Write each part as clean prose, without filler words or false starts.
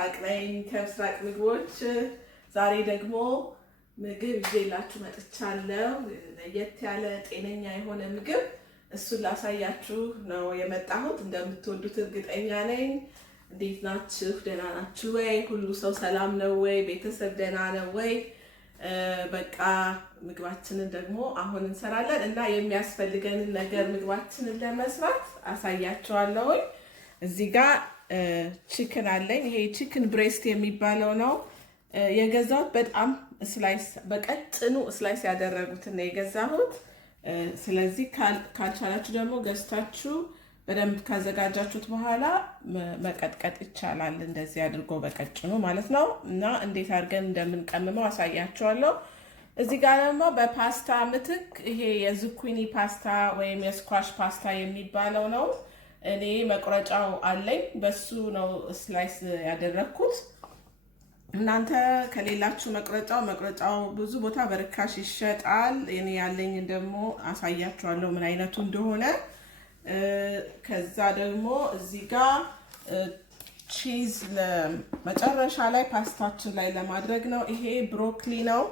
ምስራቅ ነኝ ከምስራቅ ምግቦች ዛሬ ደግሞ ምግብ ይዤላችሁ መጥቻለሁ ለየት ያለ ጤነኛ የሆነ ምግብ እሱን ላሳያችሁ ነው የመጣሁት እንደምትወዱት እርግጠኛ ነኝ እንዴት ናችሁ ደህና ናችሁ ወይ ሁሉ ሰው ሰላም ነው ወይ ቤተሰብ ደህና ነው ወይ በቃ ምግባችንን ደግሞ አሁን እንሰራለን እና የሚያስፈልገንን ነገር ምግባችንን ለመስራት አሳያችኋለሁ እዚህ ጋር chicken አለኝ ይሄ chicken breast የሚባለው ነው የገዛሁት በጣም ስላይስ በቀጥኑ ስላይስ ያደረጉት ነው የገዛሁት ስለዚህ ካልቻላችሁ ደግሞ ገዝታችሁ በደንብ ካዘጋጃችሁት በኋላ መቀጥቀጥ ይቻላል እንደዚህ አድርጎ በቀጭኑ ማለት ነው እና እንዴት አድርገን እንደምንቀምመው አሳያችኋለሁ እዚህ ጋር ደግሞ በፓስታ ምትክ ይሄ የዝኩኒ ፓስታ ወይም የስኳሽ ፓስታ የሚባለው ነው እኔ መቁረጫው አለኝ በሱ ነው ስላይስ ያደረኩት እናንተ ከሌላችሁ መቁረጫው ብዙ ቦታ በርካሽ ይሸጣል እኔ ያለኝ ደግሞ አሳያችኋለሁ ምን አይነቱ እንደሆነ ከዛ ደግሞ እዚህ ጋር ቺዝ ለመጨረሻ ላይ ፓስታችን ላይ ለማድረግ ነው ይሄ ብሮኮሊ ነው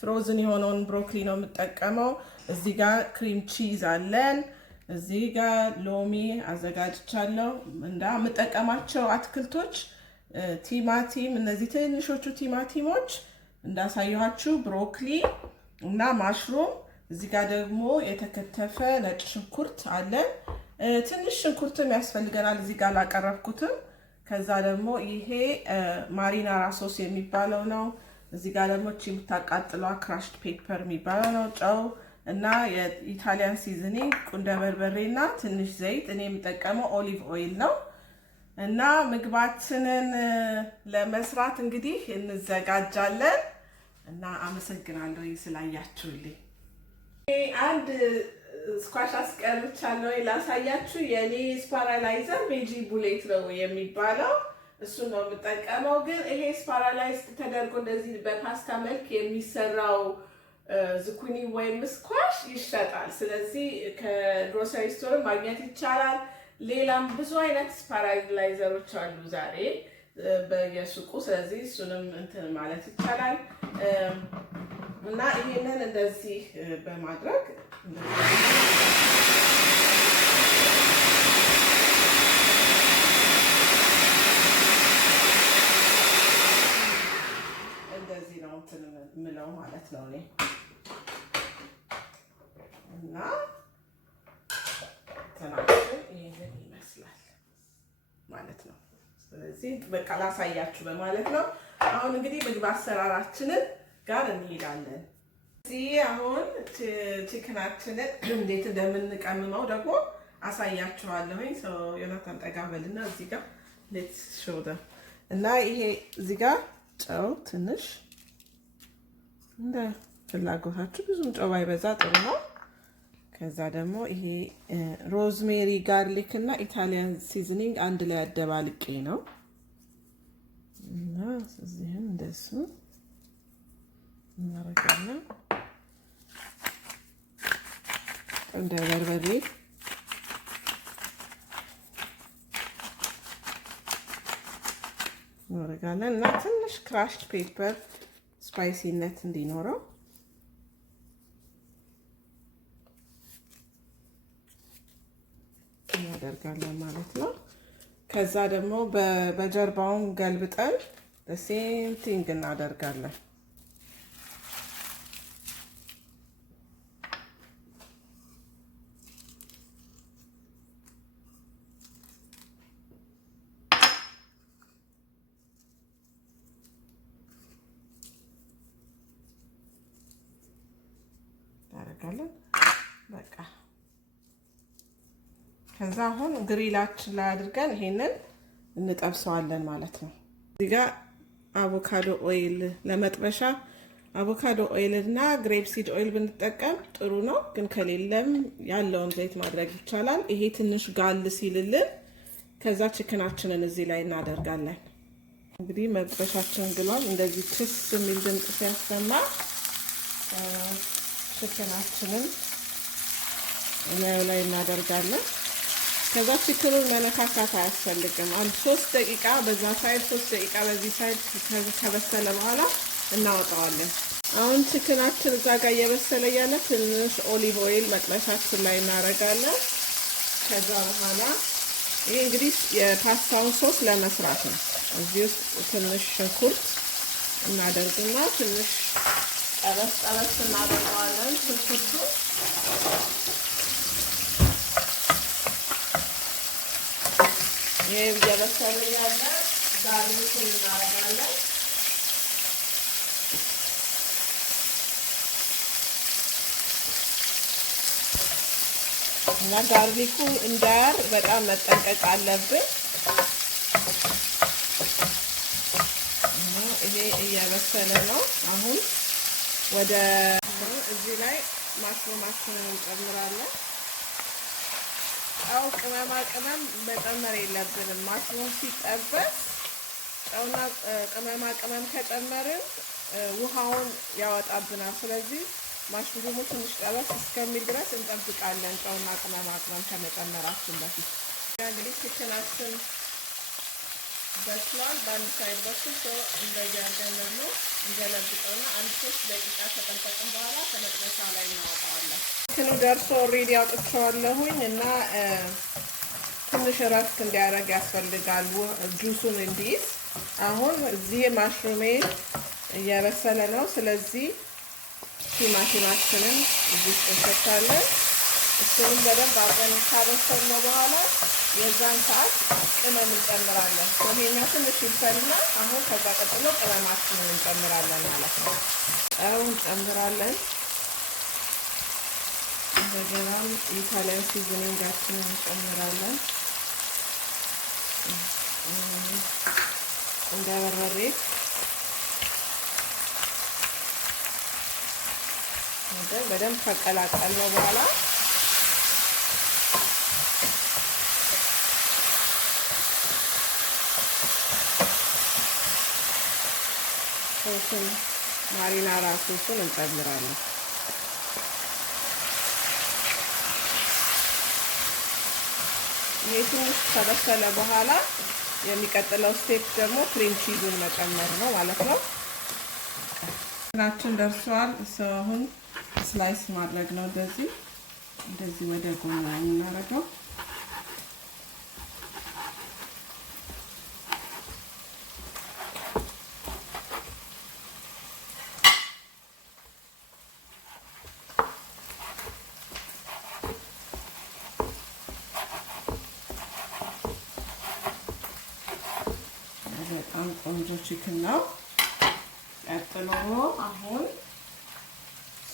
ፍሮዝን የሆነውን ብሮኮሊ ነው የምጠቀመው እዚህ ጋር ክሪም ቺዝ አለን እዚህ ጋር ሎሚ አዘጋጅቻለሁ እንዳ የምጠቀማቸው አትክልቶች ቲማቲም እነዚህ ትንሾቹ ቲማቲሞች እንዳሳየኋችሁ ብሮኮሊ እና ማሽሩም እዚህ ጋር ደግሞ የተከተፈ ነጭ ሽንኩርት አለ ትንሽ ሽንኩርትም ያስፈልገናል እዚህ ጋር ላቀረብኩትም ከዛ ደግሞ ይሄ ማሪናራ ሶስ የሚባለው ነው እዚህ ጋር ደግሞ እቺ የምታቃጥለው ክራሽድ ፔፐር የሚባለው ነው ጨው እና የኢታሊያን ሲዝኒንግ ቁንደ በርበሬና ትንሽ ዘይት እኔ የምጠቀመው ኦሊቭ ኦይል ነው እና ምግባችንን ለመስራት እንግዲህ እንዘጋጃለን እና አመሰግናለሁ ስላያችሁልኝ አንድ ስኳሽ አስቀርቻለሁ ላሳያችሁ የኔ ስፓራላይዘር ቬጂ ቡሌት ነው የሚባለው እሱ ነው የምጠቀመው ግን ይሄ ስፓራላይዝ ተደርጎ እንደዚህ በፓስታ መልክ የሚሰራው ዝኩኒ ወይም ስኳሽ ይሸጣል ስለዚህ ከግሮሰሪ ስቶር ማግኘት ይቻላል ሌላም ብዙ አይነት ስፓራላይዘሮች አሉ ዛሬ በየሱቁ ስለዚህ እሱንም እንትን ማለት ይቻላል እና ይሄንን እንደዚህ በማድረግ እንደዚህ ነው እንትን ምለው ማለት ነው እኔ እና ተናግረን ይሄን ይመስላል ማለት ነው ስለዚህ በቃ ላሳያችሁ በማለት ነው አሁን እንግዲህ ምግብ አሰራራችንን ጋር እንሄዳለን እዚህ አሁን ቺክናችንን እንዴት እንደምንቀምመው ደግሞ አሳያችኋለሁ ሰው ዮናታን ጠጋበልና እዚህ ጋር ሌትስ ሾው them እና ይሄ እዚህ ጋር ጨው ትንሽ እንደ ፍላጎታችሁ ብዙም ጨው ባይበዛ ጥሩ ነው ከዛ ደግሞ ይሄ ሮዝሜሪ ጋርሊክ እና ኢታሊያን ሲዝኒንግ አንድ ላይ አደባልቄ ነው እና እዚህም እንደሱ እናረጋለን እንደ በርበሬ እናረጋለን እና ትንሽ ክራሽድ ፔፐር ስፓይሲነት እንዲኖረው እናደርጋለን ማለት ነው ከዛ ደግሞ በጀርባውን ገልብጠን the same thing እናደርጋለን በቃ ከዛ አሁን ግሪላችን ላይ አድርገን ይሄንን እንጠብሰዋለን ማለት ነው እዚህ ጋር አቮካዶ ኦይል ለመጥበሻ አቮካዶ ኦይል እና ግሬፕ ሲድ ኦይል ብንጠቀም ጥሩ ነው ግን ከሌለም ያለውን ዘይት ማድረግ ይቻላል ይሄ ትንሽ ጋል ሲልልን ከዛ ቺክናችንን እዚህ ላይ እናደርጋለን እንግዲህ መጥበሻችን ግሏል እንደዚህ ችስ የሚል ድምጽ ሲያሰማ ቺክናችንን ላይ እናደርጋለን ከዛ ቺክኑን መነካካት አያስፈልግም። አንድ 3 ደቂቃ በዛ ሳይድ 3 ደቂቃ በዚህ ሳይድ ከበሰለ በኋላ እናወጣዋለን። አሁን ቺክናችን እዛ ጋር እየበሰለ ያለ ትንሽ ኦሊቭ ኦይል መጥበሻችን ላይ እናደርጋለን። ከዛ በኋላ ይሄ እንግዲህ የፓስታውን ሶስ ለመስራት ነው። እዚህ ውስጥ ትንሽ ሽንኩርት እናደርግና ትንሽ ጠበስ እናደርገዋለን። ሽንኩርቱ ይሄ እየበሰለ ያለ ጋርሊኩን እናደርጋለን። እና ጋርሊኩ እንዳያር በጣም መጠንቀቅ አለብን። እና ይሄ እየበሰለ ነው። አሁን ወደ እዚህ ላይ ማሽሩማችንን እንጨምራለን። ጨው፣ ቅመማ ቅመም መጨመር የለብንም። ማሽሩም ሲጠበስ ጨውና ቅመማ ቅመም ከጨመርን ውሃውን ያወጣብናል። ስለዚህ ማሽሩሙ ትንሽ ጠበስ እስከሚል ድረስ እንጠብቃለን፣ ጨውና ቅመማ ቅመም ከመጨመራችን በፊት። እንግዲህ ቺክናችን በስሏል። በአንድ ሳይድ በኩል እንደዚህ አድርገን ደግሞ እንገለብጠውና 1-3 ደቂቃ ከጠበቅን በኋላ ከመጥበሻ ላይ እናወጣዋለን። ቺክኑ ደርሶ ኦልሬዲ አውጥቼዋለሁኝ እና ትንሽ እረፍት እንዲያደርግ ያስፈልጋል፣ ጁሱን እንዲይዝ። አሁን እዚህ ማሽሩሜ እየበሰለ ነው። ስለዚህ ቲማቲማችንን እዚህ እንከታለን። እሱንም በደንብ አድርገን ካበሰልነው በኋላ የዛን ሰዓት ቅመም እንጨምራለን። ይሄኛው ትንሽ ይብሰልና አሁን ከዛ ቀጥሎ ቅመማችንን እንጨምራለን ማለት ነው። ጨው እንጨምራለን። እንደገና ኢታሊያን ሲዝኒንጋችንን እንጨምራለን። እንደ በርበሬ በደንብ ከቀላቀልነው በኋላ ሶሱን ማሪናራ ሶሱን እንጨምራለን። ይሄ ትንሽ ከበሰለ በኋላ የሚቀጥለው ስቴፕ ደግሞ ክሪም ቺዙን መጨመር ነው ማለት ነው። ናችን ደርሷል። አሁን ስላይስ ማድረግ ነው። እንደዚህ ወደ ጎን እናደርገው። በጣም ቆንጆ ቺክን ነው። ቀጥሎ አሁን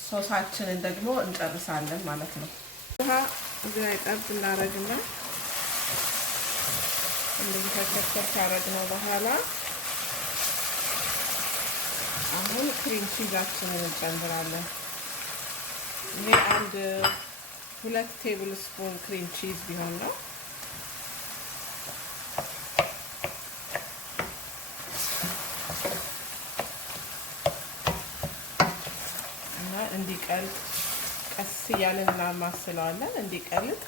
ሶሳችንን ደግሞ እንጨርሳለን ማለት ነው። ውሃ እዚህ ላይ ጠብ እናደርግና እንደዚህ ተከተል ካደረግነው በኋላ አሁን ክሪም ቺዛችንን እንጨምራለን። ይሄ 2 ቴብል ስፑን ክሪም ቺዝ ቢሆን ነው። እንዲቀልጥ ቀስ እያልን እናማስለዋለን። እንዲቀልጥ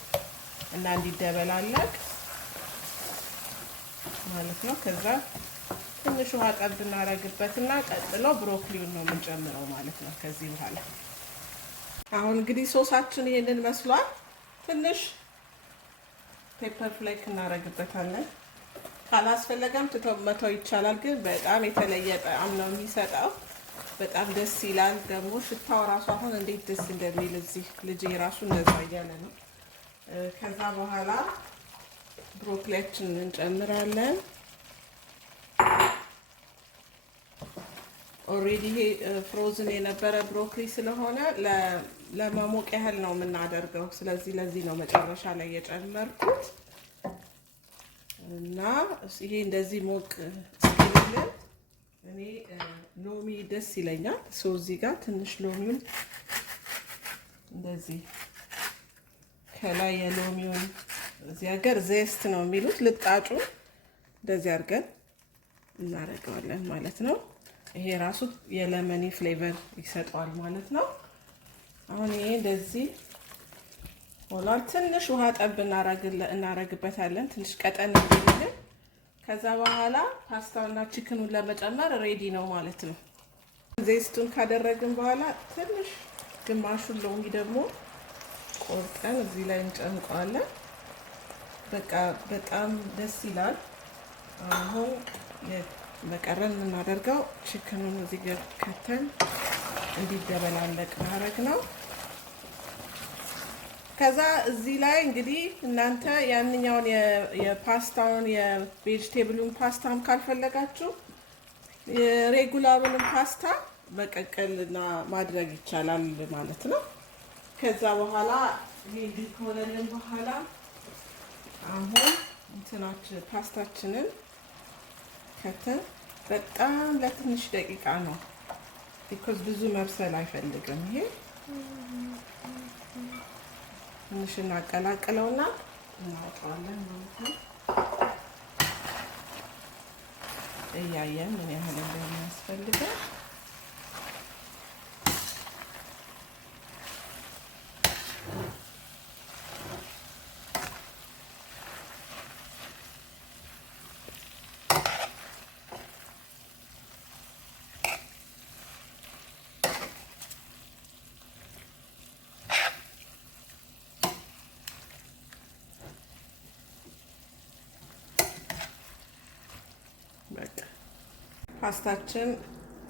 እና እንዲደበላለቅ ማለት ነው። ከዛ ትንሽ ውሃ ጠብ እናደርግበትና ቀጥሎ ብሮኮሊውን ነው የምንጨምረው ማለት ነው። ከዚህ በኋላ አሁን እንግዲህ ሶሳችን ይሄንን መስሏል። ትንሽ ፔፐር ፍሌክ እናደርግበታለን። ካላስፈለገም መተው ይቻላል፣ ግን በጣም የተለየ ጣዕም ነው የሚሰጠው። በጣም ደስ ይላል። ደግሞ ሽታው ራሱ አሁን እንዴት ደስ እንደሚል እዚህ ልጅ ራሱ እንደዛ እያለ ነው። ከዛ በኋላ ብሮኮሊያችንን እንጨምራለን። ኦሬዲ ይሄ ፍሮዝን የነበረ ብሮኮሊ ስለሆነ ለማሞቅ ያህል ነው የምናደርገው። ስለዚህ ለዚህ ነው መጨረሻ ላይ የጨመርኩት እና ይሄ እንደዚህ ሞቅ እስኪልልን እኔ ሎሚ ደስ ይለኛል። እዚህ ጋር ትንሽ ሎሚውን እንደዚህ ከላይ የሎሚውን እዚህ ሀገር ዜስት ነው የሚሉት ልጣጩ እንደዚህ አድርገን እናደርገዋለን ማለት ነው። ይሄ ራሱ የለመኒ ፍሌቨር ይሰጠዋል ማለት ነው። አሁን ይሄ እንደዚህ ሆኗል። ትንሽ ውሃ ጠብ እናረግበታለን ትንሽ ቀጠን እንዲልልን። ከዛ በኋላ ፓስታውና ቺክኑን ለመጨመር ሬዲ ነው ማለት ነው። ዘይቱን ካደረግን በኋላ ትንሽ ግማሹን ሎሚ ደግሞ ቆርጠን እዚህ ላይ እንጨምቀዋለን። በቃ በጣም ደስ ይላል። አሁን በቀረን የምናደርገው ቺክኑን እዚህ ጋር ከተን እንዲደበላለቅ ማድረግ ነው። ከዛ እዚህ ላይ እንግዲህ እናንተ ያንኛውን የፓስታውን የቬጂቴብሉን ፓስታም ካልፈለጋችሁ የሬጉላሩን ፓስታ መቀቀልና ማድረግ ይቻላል ማለት ነው። ከዛ በኋላ ይሄ ከሆነልን በኋላ አሁን ፓስታችንን ከተን በጣም ለትንሽ ደቂቃ ነው ቢኮዝ ብዙ መብሰል አይፈልግም። ይሄ ትንሽ እናቀላቅለውና እናወጣዋለን ማለት ነው። እያየን ምን ያህል እንደሚያስፈልገው ፓስታችን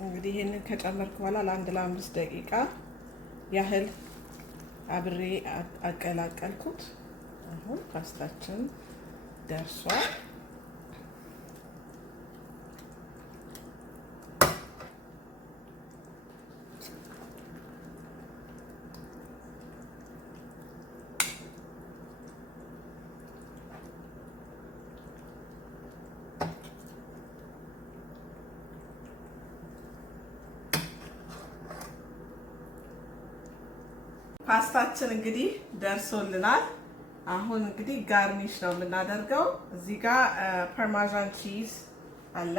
እንግዲህ ይሄንን ከጨመርኩ በኋላ ለ5 ደቂቃ ያህል አብሬ አቀላቀልኩት። አሁን ፓስታችን ደርሷል። ፓስታችን እንግዲህ ደርሶልናል። አሁን እንግዲህ ጋርኒሽ ነው የምናደርገው። እዚህ ጋር ፓርሜዛን ቺዝ አለ።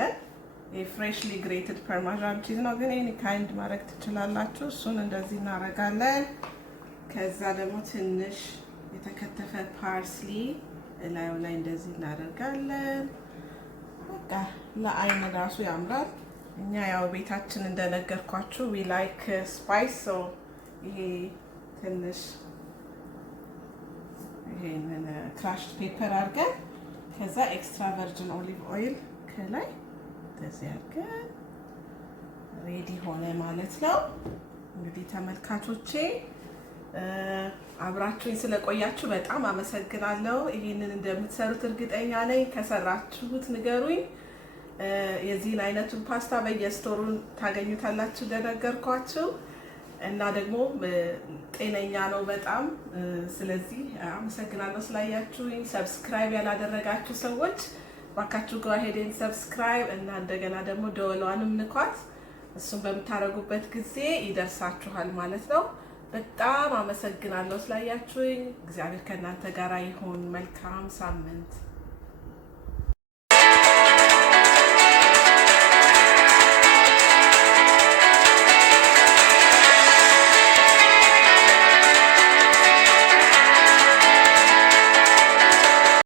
ፍሬሽሊ ግሬትድ ፓርሜዛን ቺዝ ነው፣ ግን ኤኒ ካይንድ ማድረግ ትችላላችሁ። እሱን እንደዚህ እናደርጋለን። ከዛ ደግሞ ትንሽ የተከተፈ ፓርስሊ እላዩ ላይ እንደዚህ እናደርጋለን። በቃ ለአይን ራሱ ያምራል። እኛ ያው ቤታችን እንደነገርኳችሁ ዊ ላይክ ስፓይስ ሶ ይሄ ትንሽ ይሄንን ክራሽድ ፔፐር አድርገን ከዛ ኤክስትራ ቨርጂን ኦሊቭ ኦይል ከላይ እንደዚህ አድርገን ሬዲ ሆነ ማለት ነው። እንግዲህ ተመልካቾቼ አብራችሁኝ ስለቆያችሁ በጣም አመሰግናለሁ። ይሄንን እንደምትሰሩት እርግጠኛ ነኝ። ከሰራችሁት ንገሩኝ። የዚህን አይነቱን ፓስታ በየስቶሩን ታገኙታላችሁ እንደነገርኳችሁ እና ደግሞ ጤነኛ ነው በጣም። ስለዚህ አመሰግናለሁ ስላያችሁኝ። ሰብስክራይብ ያላደረጋችሁ ሰዎች ባካችሁ go ahead and subscribe እና እንደገና ደግሞ ደወሏንም ንኳት። እሱን በምታረጉበት ጊዜ ይደርሳችኋል ማለት ነው። በጣም አመሰግናለሁ ስላያችሁኝ። እግዚአብሔር ከእናንተ ጋር ይሁን። መልካም ሳምንት